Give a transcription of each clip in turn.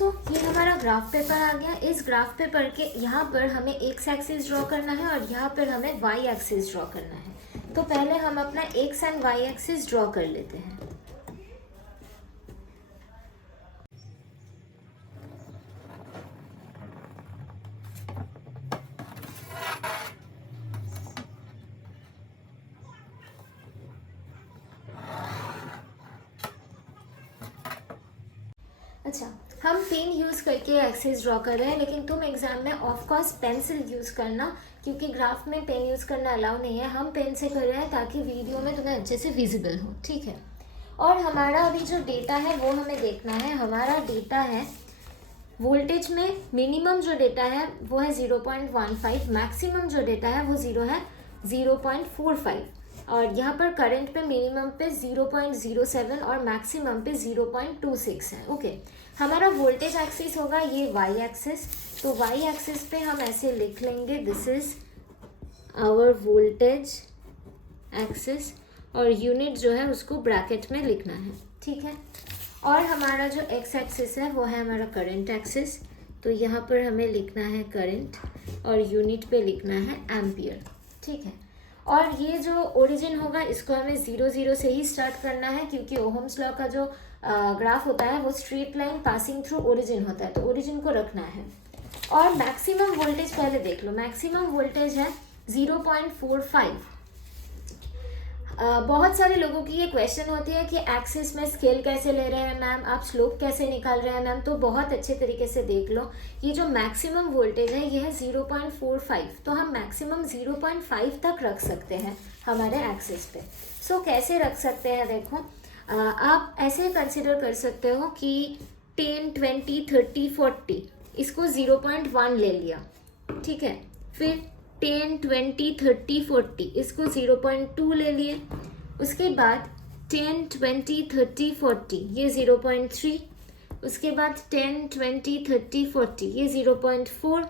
ये हमारा graph paper आ गया। इस ग्राफ पेपर के यहाँ पर हमें एक्स एक्सिस ड्रॉ करना है और यहाँ पर हमें वाई एक्सिस ड्रॉ करना है। तो पहले हम अपना x and y axis draw कर लेते हैं। अच्छा, हम पेन यूज़ करके एक्सिस ड्रॉ कर रहे हैं, लेकिन तुम एग्जाम में ऑफ कोर्स पेंसिल यूज़ करना, क्योंकि ग्राफ में पेन यूज़ करना अलाउ नहीं है। हम पेन से कर रहे हैं ताकि वीडियो में तुम्हें अच्छे से विजिबल हो, ठीक है। और हमारा अभी जो डेटा है वो हमें देखना है। हमारा डेटा है वोल्टेज में मिनिमम जो डेटा है वो है 0.15, मैक्सिमम जो डेटा है वो 0.45, और यहाँ पर करंट पे मिनिमम पे 0.07 और मैक्सिमम पे 0.26 है। ओके, हमारा वोल्टेज एक्सिस होगा ये वाई एक्सिस। तो वाई एक्सिस पे हम ऐसे लिख लेंगे, this is our voltage axis, और यूनिट जो है उसको ब्रैकेट में लिखना है, ठीक है। और हमारा जो एक्स एक्सिस है वो है हमारा करंट एक्सिस। तो यहाँ पर हमें लिखना है करंट और यूनिट पे लिखना है एम्पियर, ठीक है। और ये जो ओरिजिन होगा इसको हमें 0 से ही स्टार्ट करना है, क्योंकि ओहम्स लॉ का जो ग्राफ होता है वो straight line passing through origin होता है, तो ओरिजिन को रखना है। और मैक्सिमम वोल्टेज पहले देख लो, मैक्सिमम वोल्टेज है 0.45। बहुत सारे लोगों की ये क्वेश्चन होती है कि एक्सिस में स्केल कैसे ले रहे हैं मैम, आप स्लोप कैसे निकाल रहे हैं मैम। तो बहुत अच्छे तरीके से देख लो, ये जो मैक्सिमम वोल्टेज है ये है 0.45, तो हम मैक्सिमम 0.5 तक रख सकते हैं हमारे एक्सिस पे। सो कैसे रख सकते हैं, देखो आप ऐसे कंसिडर कर सकते हो कि 10, 20, 30, 40 इसको 0.1 ले लिया, ठीक है। फिर 10, 20, 30, 40 इसको 0.2 ले लिए। उसके बाद 10, 20, 30, 40 ये 0.3। उसके बाद 10, 20, 30, 40 ये 0.4।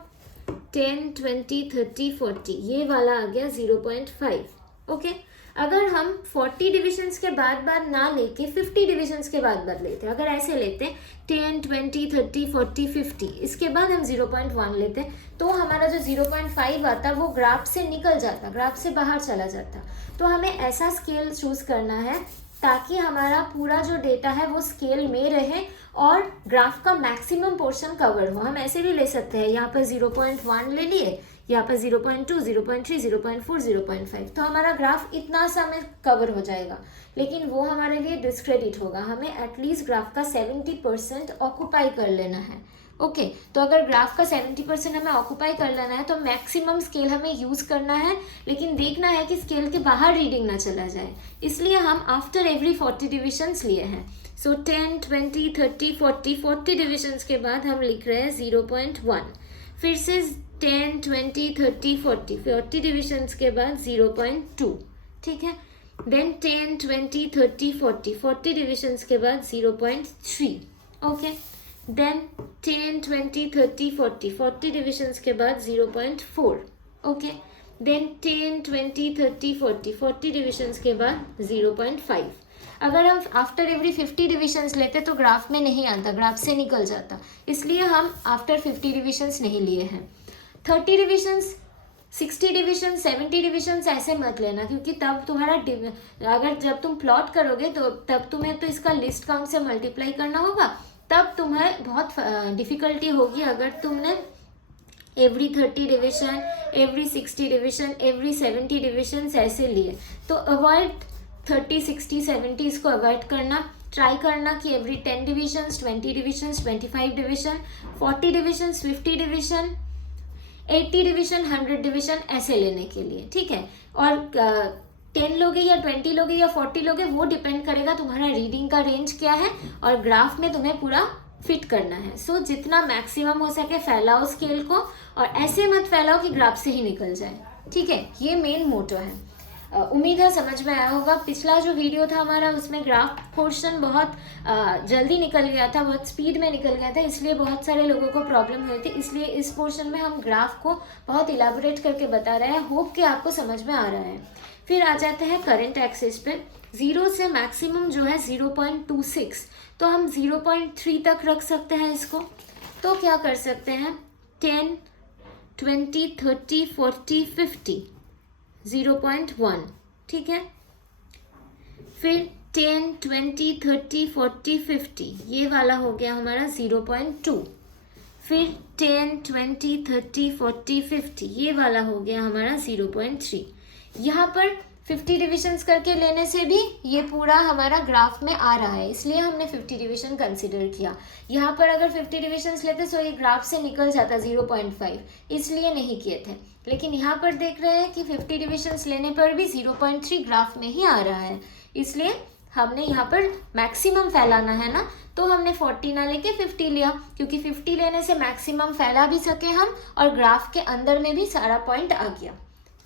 10, 20, 30, 40 ये वाला आ गया 0.5। ओके, अगर हम 40 डिविजन्स के बाद ना लेके 50 डिविजन्स के बाद लेते, अगर ऐसे लेते 10, 20, 30, 40, 50 इसके बाद हम 0.1 लेते, तो हमारा जो 0.5 आता वो ग्राफ से निकल जाता, ग्राफ से बाहर चला जाता। तो हमें ऐसा स्केल चूज करना है ताकि हमारा पूरा जो डेटा है वो स्केल में रहे और ग्राफ का मैक्सिमम पोर्शन कवर हो। हम ऐसे भी ले सकते हैं, यहाँ पर 0.1 ले लिए, यहाँ पर 0.2, 0.3, 0.4, 0.5, तो हमारा ग्राफ इतना सा में कवर हो जाएगा, लेकिन वो हमारे लिए डिस्क्रेडिट होगा। हमें एटलीस्ट ग्राफ का 70% ऑक्यूपाई कर लेना है। ओके, तो अगर ग्राफ का 70% हमें ऑक्यूपाई कर लेना है तो मैक्सिमम स्केल हमें यूज़ करना है, लेकिन देखना है कि स्केल के बाहर रीडिंग ना चला जाए, इसलिए हम आफ्टर एवरी 40 डिविजन्स लिए हैं। सो 10, 20, 30, 40 डिविजन्स के बाद हम लिख रहे हैं 0.1। फिर से 10, 20, 30, 40 डिविजन्स के बाद 0.2, ठीक है। देन 10, 20, 30, 40 डिविजन्स के बाद 0.3, ओके। देन 10, 20, 30, 40 डिविजन्स के बाद 0.4, ओके। देन 10, 20, 30, 40 डिविजन्स के बाद 0.5। अगर हम आफ्टर एवरी 50 डिविजन्स लेते तो ग्राफ में नहीं आता, ग्राफ से निकल जाता, इसलिए हम आफ्टर 50 डिविजन्स नहीं लिए हैं। 30 डिविजन्स, 60 डिविजन, 70 डिविजन्स ऐसे मत लेना, क्योंकि तब तुम्हारा अगर जब तुम प्लॉट करोगे तो तब तुम्हें तो इसका लिस्ट काउंट से मल्टीप्लाई करना होगा, तब तुम्हें बहुत डिफ़िकल्टी होगी। अगर तुमने every 30 division, every 60 division, every 70 divisions ऐसे लिए, तो अवॉइड 30, 60, 70 इसको अवॉइड करना। ट्राई करना कि every 10 divisions, 20 divisions, 25 division, 40 divisions, 50 division, 80 division, 100 division ऐसे लेने के लिए, ठीक है। और 10 लोगे या 20 लोगे या 40 लोगे वो डिपेंड करेगा तुम्हारा रीडिंग का रेंज क्या है और ग्राफ में तुम्हें पूरा फिट करना है। सो जितना मैक्सिमम हो सके फैलाओ स्केल को, और ऐसे मत फैलाओ कि ग्राफ से ही निकल जाए, ठीक है। ये मेन मोटो है। उम्मीद है समझ में आया होगा। पिछला जो वीडियो था हमारा उसमें ग्राफ पोर्शन बहुत जल्दी निकल गया था, बहुत स्पीड में निकल गया था, इसलिए बहुत सारे लोगों को प्रॉब्लम हुई थी। इसलिए इस पोर्शन में हम ग्राफ को बहुत इलाबोरेट करके बता रहे हैं। होप कि आपको समझ में आ रहा है। फिर आ जाते हैं करंट एक्सिस पे। 0 से मैक्सिमम जो है 0.26, तो हम 0.3 तक रख सकते हैं इसको। तो क्या कर सकते हैं, 10, 20, 30, 40, 50, 0.1, ठीक है। फिर 10, 20, 30, 40, 50, ये वाला हो गया हमारा 0.2। फिर 10, 20, 30, 40, 50, ये वाला हो गया हमारा 0.3। यहाँ पर 50 डिविजन्स करके लेने से भी ये पूरा हमारा ग्राफ में आ रहा है, इसलिए हमने 50 डिवीजन कंसिडर किया। यहाँ पर अगर 50 डिविजन्स लेते तो ये ग्राफ से निकल जाता 0.5, इसलिए नहीं किए थे। लेकिन यहाँ पर देख रहे हैं कि 50 डिविजन्स लेने पर भी 0.3 ग्राफ में ही आ रहा है, इसलिए हमने यहाँ पर मैक्सिमम फैलाना है ना, तो हमने 40 ना लेके 50 लिया, क्योंकि 50 लेने से मैक्सिमम फैला भी सके हम और ग्राफ के अंदर में भी सारा पॉइंट आ गया।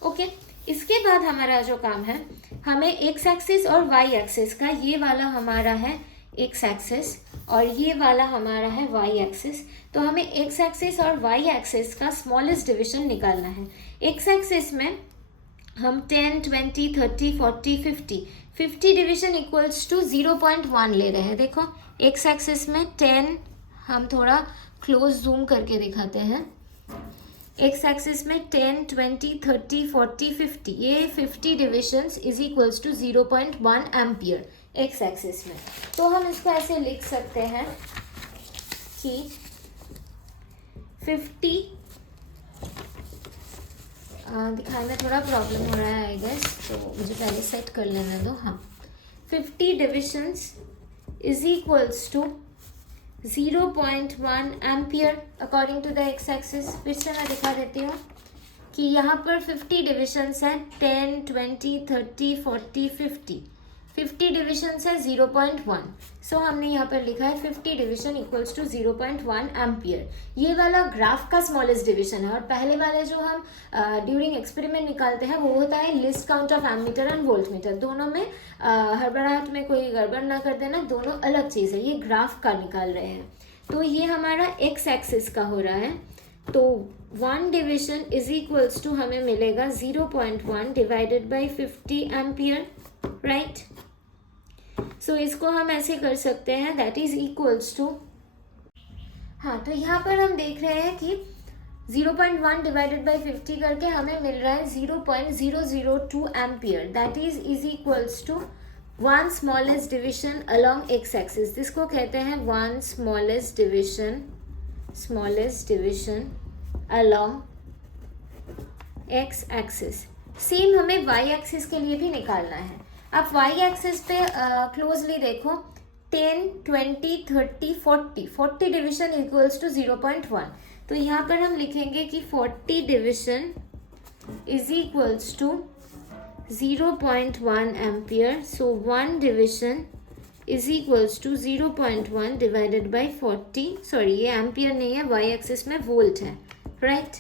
ओके, इसके बाद हमारा जो काम है, हमें एक्स एक्सिस और वाई एक्सिस का, ये वाला हमारा है एक्स एक्सिस और ये वाला हमारा है वाई एक्सिस, तो हमें एक्स एक्सिस और वाई एक्सिस का स्मॉलेस्ट डिवीजन निकालना है। एक्स एक्सिस में हम 10, 20, 30, 40, 50 डिवीजन इक्वल्स टू 0.1 ले रहे हैं। देखो एक्स एक्सिस में 10, हम थोड़ा क्लोज जूम करके दिखाते हैं। एक्स एक्सिस में 10, 20, 30, 40, 50, ये 50 divisions is equals to 0.1 ampere x axis में। तो हम इसको ऐसे लिख सकते हैं कि 50, दिखाने में थोड़ा प्रॉब्लम हो रहा है आई गेस, तो मुझे पहले सेट कर लेने दो। हाँ, 50 divisions is equals to 0.1 ampere according to the x axis. फिर से मैं दिखा देती हूँ कि यहाँ पर 50 डिविजन्स हैं, 10, 20, 30, 40, 50 डिविजन्स है 0.1। सो हमने यहाँ पर लिखा है 50 डिविजन इक्वल्स टू 0.1 एम्पियर। ये वाला ग्राफ का स्मॉलेस्ट डिविजन है, और पहले वाले जो हम ड्यूरिंग एक्सपेरिमेंट निकालते हैं वो होता है least count of ammeter and voltmeter. दोनों में हड़बड़ाहट में कोई गड़बड़ ना कर देना, दोनों अलग चीज़ है। ये ग्राफ का निकाल रहे हैं, तो ये हमारा एक्स एक्सिस का हो रहा है। तो 1 डिविजन इज इक्वल्स टू हमें मिलेगा 0.1 डिवाइडेड बाई 50 एम्पियर, राइट। सो इसको हम ऐसे कर सकते हैं, दैट इज इक्वल्स टू, हाँ, तो यहाँ पर हम देख रहे हैं कि 0.1 डिवाइडेड बाई 50 करके हमें मिल रहा है 0.002 ampere, that is equals to 1 smallest division along x axis. जिसको कहते हैं 1 smallest division along x axis. Same हमें वाई एक्सिस के लिए भी निकालना है। आप वाई एक्सिस पे क्लोजली देखो, 10, 20, 30, 40 डिविजन इक्वल्स टू 0.1। तो यहाँ पर हम लिखेंगे कि 40 division is equals to 0.1 ampere. So 1 division is equals to 0.1 divided by 40, sorry ये एम्पियर नहीं है, वाई एक्सिस में वोल्ट है, राइट।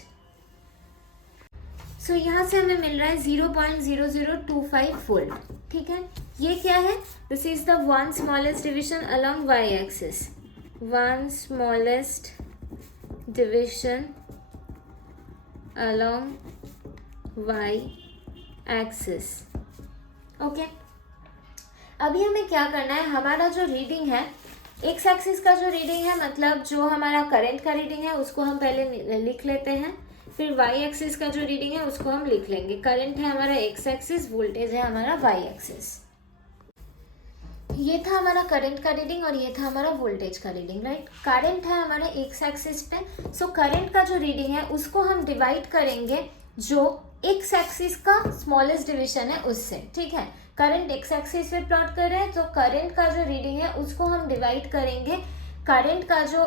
सो यहाँ से हमें मिल रहा है 0.0025 वोल्ट, ठीक है। ये क्या है, this is the 1 smallest division along y axis, 1 smallest division along y axis. Okay, अभी हमें क्या करना है, हमारा जो रीडिंग है एक्स एक्सिस का जो रीडिंग है, मतलब जो हमारा करंट का रीडिंग है उसको हम पहले लिख लेते हैं, फिर वाई एक्सिस का जो रीडिंग है उसको हम लिख लेंगे। करंट है हमारा एक्स एक्सिस, वोल्टेज है हमारा वाई एक्सिस। ये था हमारा करंट का रीडिंग और ये था हमारा वोल्टेज का रीडिंग, राइट। करंट है हमारे एक्स एक्सिस पे, सो करंट का जो रीडिंग है उसको हम डिवाइड करेंगे जो एक्स एक्सिस का स्मॉलेस्ट डिवीजन है उससे, ठीक है। करंट एक्स एक्सिस पे प्लॉट कर रहे हैं, तो करंट का जो रीडिंग है उसको हम डिवाइड करेंगे करंट का जो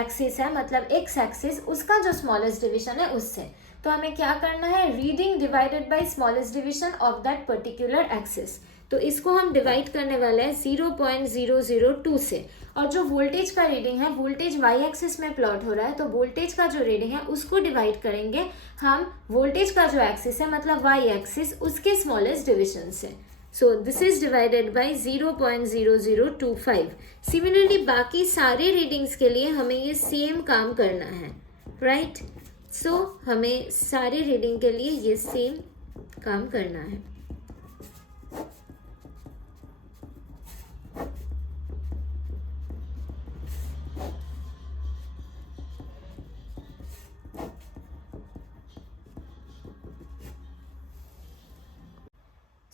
एक्सिस है, मतलब एक्स एक्सिस, उसका जो स्मॉलेस्ट डिवीजन है उससे। तो हमें क्या करना है, reading divided by smallest division of that particular axis. तो इसको हम डिवाइड करने वाले हैं 0.002 से। और जो वोल्टेज का रीडिंग है, वोल्टेज वाई एक्सिस में प्लॉट हो रहा है, तो वोल्टेज का जो रीडिंग है उसको डिवाइड करेंगे हम वोल्टेज का जो एक्सिस है, मतलब वाई एक्सिस, उसके स्मॉलेस्ट डिवीजन से। So this is divided by 0.0025. Similarly बाकी सारे रीडिंग्स के लिए हमें ये सेम काम करना है, राइट। सो हमें सारे रीडिंग के लिए ये सेम काम करना है।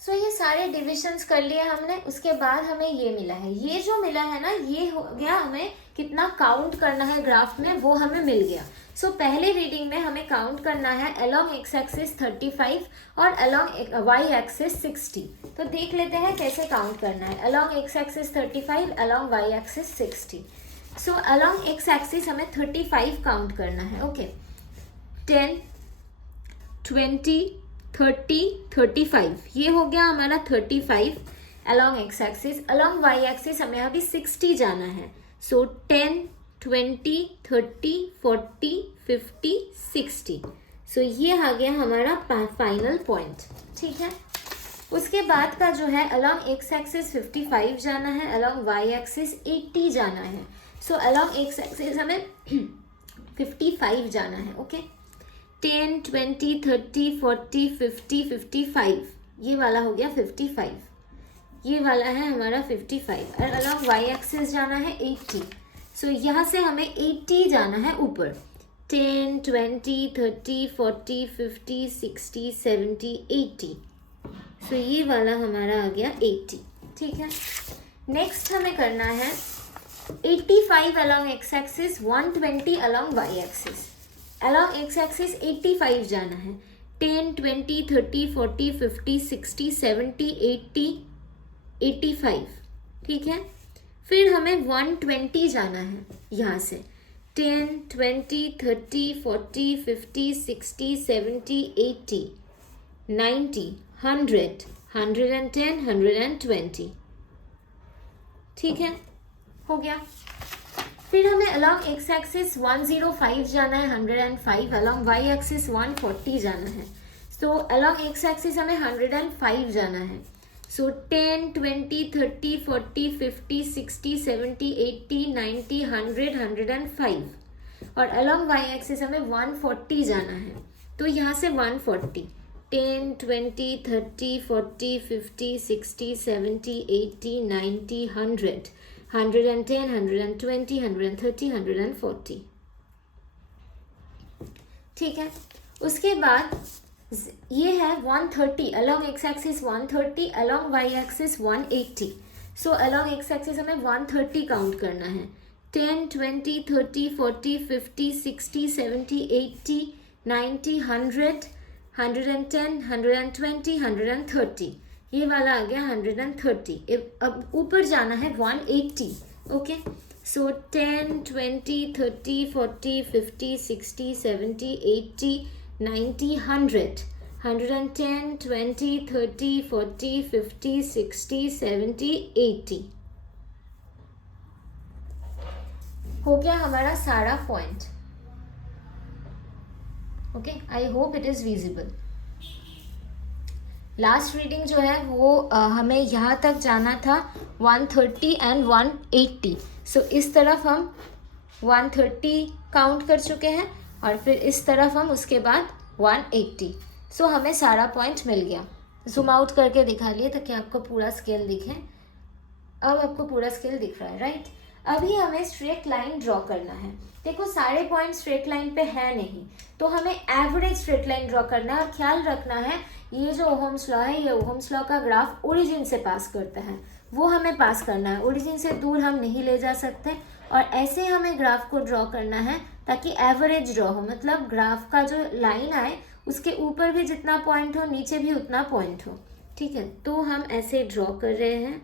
सो ये सारे डिविजन्स कर लिए हमने, उसके बाद हमें ये मिला है, ये जो मिला है ना ये हो गया, हमें कितना काउंट करना है ग्राफ में वो हमें मिल गया। सो पहले रीडिंग में हमें काउंट करना है अलोंग एक्स एक्सिस 35 और अलोंग वाई एक्सिस 60। तो देख लेते हैं कैसे काउंट करना है। Along x axis 35, along y axis 60। So along x axis हमें 35 काउंट करना है। ओके, 10, 20, 30, 35, ये हो गया हमारा 35 along x axis. Along y axis हमें अभी 60 जाना है। सो 10, 20, 30, 40, 50, 60। सो ये आ गया हमारा फाइनल पॉइंट। ठीक है, उसके बाद का जो है अलोंग एक्स एक्सिस 55 जाना है, अलोंग वाई एक्सिस 80 जाना है। सो अलोंग एक्स एक्सिस हमें 55 जाना है। ओके, 10, 20, 30, 40, 50, 55, ये वाला हो गया 55, ये वाला है हमारा 55। और अलोंग वाई एक्सिस जाना है 80। सो यहाँ से हमें 80 जाना है ऊपर। 10, 20, 30, 40, 50, 60, 70, 80। सो ये वाला हमारा आ गया 80। ठीक है, नेक्स्ट हमें करना है 85 along x axis, 120 along y axis. Along x axis 85 जाना है। 10, 20, 30, 40, 50, 60, 70, 80, 85। ठीक है, फिर हमें 120 जाना है यहाँ से। 10, 20, 30, 40, 50, 60, 70, 80, 90, 100, 110, 120। ठीक है, हो गया। फिर हमें अलोंग एक्स एक्सिस 105 जाना है, 105। अलोंग वाई एक्सिस 140 जाना है। सो अलोंग एक्स एक्सिस हमें 105 जाना है। सो 10, 20, 30, 40, 50, 60, 70, 80, 90, 100, 105। और अलोंग वाई एक्सिस हमें 140 जाना है। तो यहाँ से 140, 10, 20, 30, 40, 50, 60, 70, 80, 90, 100, 110, 120, 130, 140। ठीक है, उसके बाद ये है 130 along x axis 130, along y axis 180। So along x axis हमें 130 काउंट करना है। 10, 20, 30, 40, 50, 60, 70, 80, 90, 100, 110, 120, 130। ये वाला आ गया 130। अब ऊपर जाना है 180। ओके, सो 10, 20, 30, 40, 50, 60, 70, 80, 90, 100, 110, 20, 30, 40, 50, 60, 70, 80। हो गया हमारा सारा point. Okay, I hope it is visible. Last reading जो है वो हमें यहाँ तक जाना था 130 एंड 180। सो इस तरफ हम 130 काउंट कर चुके हैं और फिर इस तरफ हम उसके बाद 180। सो हमें सारा पॉइंट मिल गया। जूम आउट करके दिखा लिए ताकि आपको पूरा स्केल दिखे। अब आपको पूरा स्केल दिख रहा है, राइट। अभी हमें स्ट्रेट लाइन ड्रॉ करना है। देखो सारे पॉइंट स्ट्रेट लाइन पे है नहीं, तो हमें एवरेज स्ट्रेट लाइन ड्रॉ करना है। और ख्याल रखना है ये जो ओहम्स लॉ है, ये ओहम्स लॉ का ग्राफ ओरिजिन से पास करता है, वो हमें पास करना है। ओरिजिन से दूर हम नहीं ले जा सकते। और ऐसे हमें ग्राफ को ड्रॉ करना है ताकि एवरेज ड्रॉ हो, मतलब ग्राफ का जो लाइन आए उसके ऊपर भी जितना पॉइंट हो, नीचे भी उतना पॉइंट हो। ठीक है, तो हम ऐसे ड्रॉ कर रहे हैं।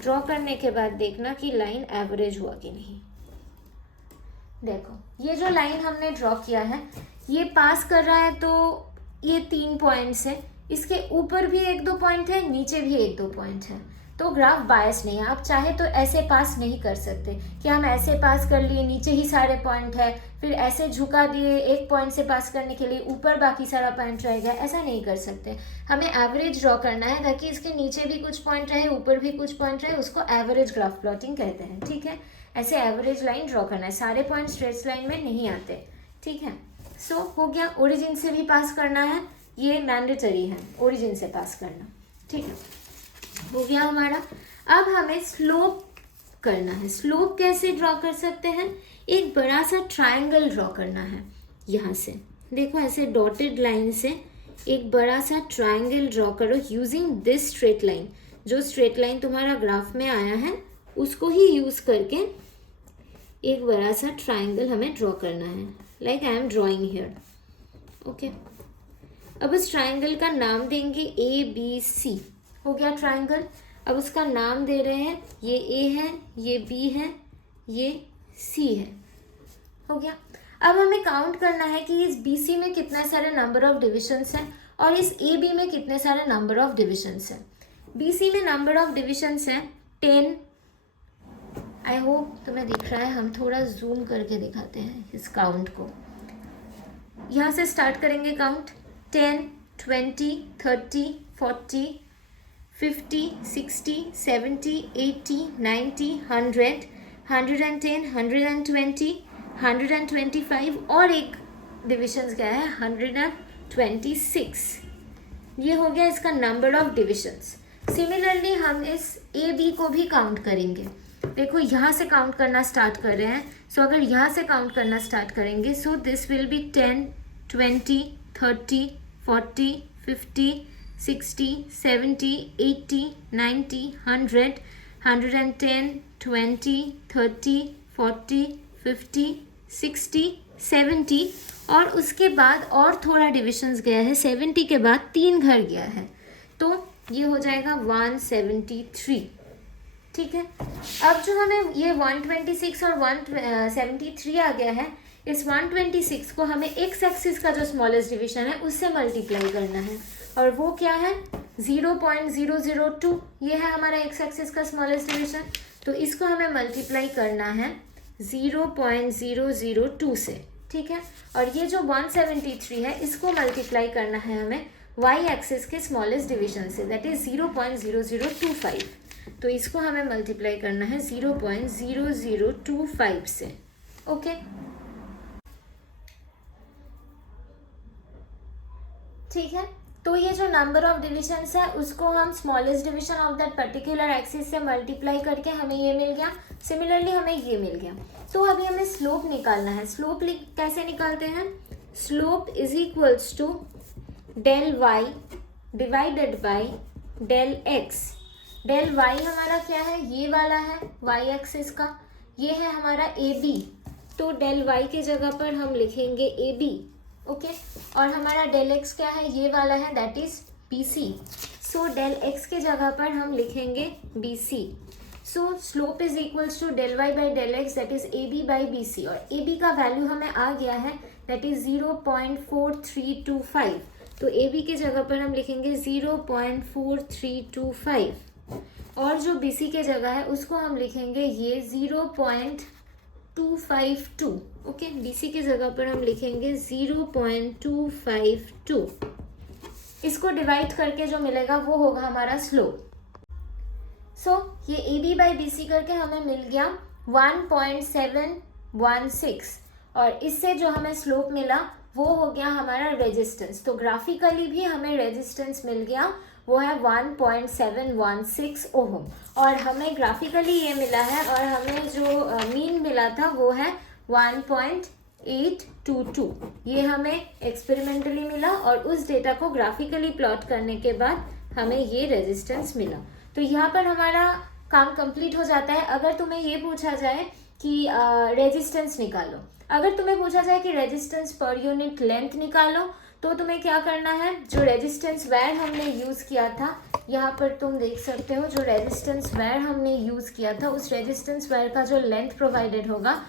ड्रॉ करने के बाद देखना कि लाइन एवरेज हुआ कि नहीं। देखो ये जो लाइन हमने ड्रॉ किया है ये पास कर रहा है, तो ये 3 पॉइंट्स है। इसके ऊपर भी 1-2 पॉइंट है, नीचे भी 1-2 पॉइंट है, तो ग्राफ बायस नहीं है। आप चाहे तो ऐसे पास नहीं कर सकते कि हम ऐसे पास कर लिए, नीचे ही सारे पॉइंट है, फिर ऐसे झुका दिए एक पॉइंट से पास करने के लिए, ऊपर बाकी सारा पॉइंट रहेगा। ऐसा नहीं कर सकते। हमें एवरेज ड्रॉ करना है ताकि इसके नीचे भी कुछ पॉइंट रहे, ऊपर भी कुछ पॉइंट रहे, उसको एवरेज ग्राफ प्लॉटिंग कहते हैं। ठीक है, ऐसे एवरेज लाइन ड्रॉ करना है। सारे पॉइंट स्ट्रेट लाइन में नहीं आते। ठीक है, सो हो गया। ओरिजिन से भी पास करना है, ये मैंडेटरी है ओरिजिन से पास करना। ठीक है, हो गया हमारा। अब हमें स्लोप करना है। स्लोप कैसे ड्रॉ कर सकते हैं? एक बड़ा सा ट्रायंगल ड्रॉ करना है। यहाँ से देखो ऐसे डॉटेड लाइन से एक बड़ा सा ट्रायंगल ड्रॉ करो यूजिंग दिस स्ट्रेट लाइन। जो स्ट्रेट लाइन तुम्हारा ग्राफ में आया है उसको ही यूज़ करके एक बड़ा सा ट्रायंगल हमें ड्रॉ करना है, like I am drawing here. Okay, अब उस ट्रायंगल का नाम देंगे ABC। हो गया ट्रायंगल। अब उसका नाम दे रहे हैं, ये A है, ये B है, ये C है। हो गया। अब हमें काउंट करना है कि इस BC में कितने सारे नंबर ऑफ डिविजन्स हैं और इस AB में कितने सारे नंबर ऑफ डिविजन्स हैं। BC में नंबर ऑफ डिविजन्स हैं 10। आई होप तुम्हें दिख रहा है, हम थोड़ा जूम करके दिखाते हैं इस काउंट को। यहाँ से स्टार्ट करेंगे काउंट। 10, 20, 30, 40, 50, 60, 70, 80, 90, 100, 110, 120, 125 और एक डिविजन्स गया है 126। ये हो गया इसका नंबर ऑफ डिविजन्स। सिमिलरली हम इस AB को भी काउंट करेंगे। देखो यहाँ से काउंट करना स्टार्ट कर रहे हैं, सो अगर यहाँ से काउंट करना स्टार्ट करेंगे सो दिस विल बी 10, 20, 30, 40, 50, 60, 70, 80, 90, 100, 110, 20, 30, 40, 50, 60, 70 और उसके बाद और थोड़ा डिविजन्स गया है। 70 के बाद 3 घर गया है, तो ये हो जाएगा 173। ठीक है। अब जो हमें ये 126 और 173 आ गया है, इस 126 को हमें एक्स एक्सिस का जो स्मॉलेस्ट डिवीजन है उससे मल्टीप्लाई करना है और वो क्या है 0.002। ये है हमारा एक्स एक्सिस का स्मॉलेस्ट डिवीजन, तो इसको हमें मल्टीप्लाई करना है 0.002 से। ठीक है। और ये जो 173 है इसको मल्टीप्लाई करना है हमें वाई एक्सिस के स्मॉलेस्ट डिवीजन से, दैट इज 0.0025। तो इसको हमें मल्टीप्लाई करना है 0.0025 से। ओके, ठीक है। तो ये जो नंबर ऑफ डिविजन्स है उसको हम smallest division of that particular axis से मल्टीप्लाई करके हमें ये मिल गया। सिमिलरली हमें ये मिल गया। तो अभी हमें स्लोप निकालना है। स्लोप कैसे निकालते हैं? Slope is equals to del y divided by del x. Del y हमारा क्या है? ये वाला है वाई एक्सिस का, ये है हमारा ए बी, तो डेल वाई के जगह पर हम लिखेंगे ए बी। ओके, और हमारा डेल एक्स क्या है? ये वाला है, that is B C. So del x के जगह पर हम लिखेंगे B C. So slope is equals to del y by del x, that is A B by B C. और ए बी का वैल्यू हमें आ गया है, दैट इज 0.4325। तो ए बी के जगह पर हम लिखेंगे 0.4325 और जो बी सी के जगह है उसको हम लिखेंगे ये 0.252। ओके, बी सी के जगह पर हम लिखेंगे 0.252। इसको डिवाइड करके जो मिलेगा वो होगा हमारा स्लोप। सो ये A B by B C करके हमें मिल गया 1.716 और इससे जो हमें स्लोप मिला वो हो गया हमारा रेजिस्टेंस। तो ग्राफिकली भी हमें रेजिस्टेंस मिल गया, वो है 1.716 ओहम। और हमें ग्राफिकली ये मिला है और हमें जो मीन मिला था वो है 1.822। ये हमें एक्सपेरिमेंटली मिला और उस डेटा को ग्राफिकली प्लॉट करने के बाद हमें ये रेजिस्टेंस मिला। तो यहाँ पर हमारा काम कंप्लीट हो जाता है। अगर तुम्हें ये पूछा जाए कि रेजिस्टेंस निकालो, अगर तुम्हें पूछा जाए कि रेजिस्टेंस पर यूनिट लेंथ निकालो, तो तुम्हें क्या करना है? जो रेजिस्टेंस वायर हमने यूज़ किया था, यहाँ पर तुम देख सकते हो जो रेजिस्टेंस वायर हमने यूज़ किया था, उस रेजिस्टेंस वायर का जो लेंथ प्रोवाइडेड होगा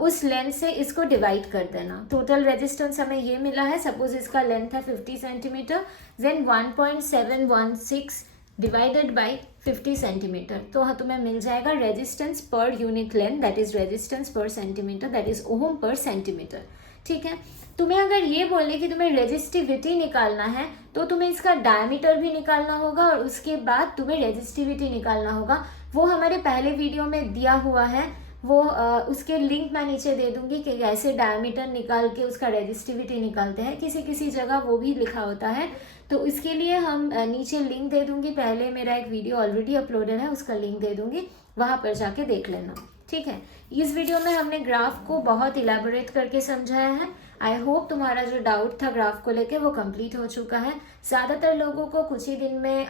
उस लेंथ से इसको डिवाइड कर देना। टोटल रेजिस्टेंस हमें ये मिला है, सपोज इसका लेंथ है 50 centimetre, then 1.716 divided by 50 centimetre, तो तुम्हें मिल जाएगा resistance per unit length, that is resistance per centimetre, that is ohm per centimetre. ठीक है। तुम्हें अगर ये बोले कि तुम्हें रेजिस्टिविटी निकालना है तो तुम्हें इसका डायमीटर भी निकालना होगा और उसके बाद तुम्हें रेजिस्टिविटी निकालना होगा। वो हमारे पहले वीडियो में दिया हुआ है, वो उसके लिंक मैं नीचे दे दूंगी कि कैसे डायमीटर निकाल के उसका रेजिस्टिविटी निकालते हैं। किसी किसी जगह वो भी लिखा होता है, तो इसके लिए हम नीचे लिंक दे दूंगी। पहले मेरा एक वीडियो ऑलरेडी अपलोडेड है, उसका लिंक दे दूंगी, वहाँ पर जाके देख लेना। ठीक है, इस वीडियो में हमने ग्राफ को बहुत इलेबोरेट करके समझाया है। आई होप तुम्हारा जो डाउट था ग्राफ को लेके वो कंप्लीट हो चुका है। ज़्यादातर लोगों को कुछ ही दिन में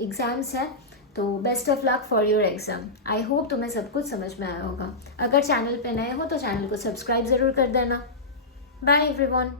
एग्ज़ाम्स है, तो best of luck for your exam. I hope तुम्हें सब कुछ समझ में आया होगा। अगर चैनल पे नए हो तो चैनल को सब्सक्राइब ज़रूर कर देना। Bye everyone.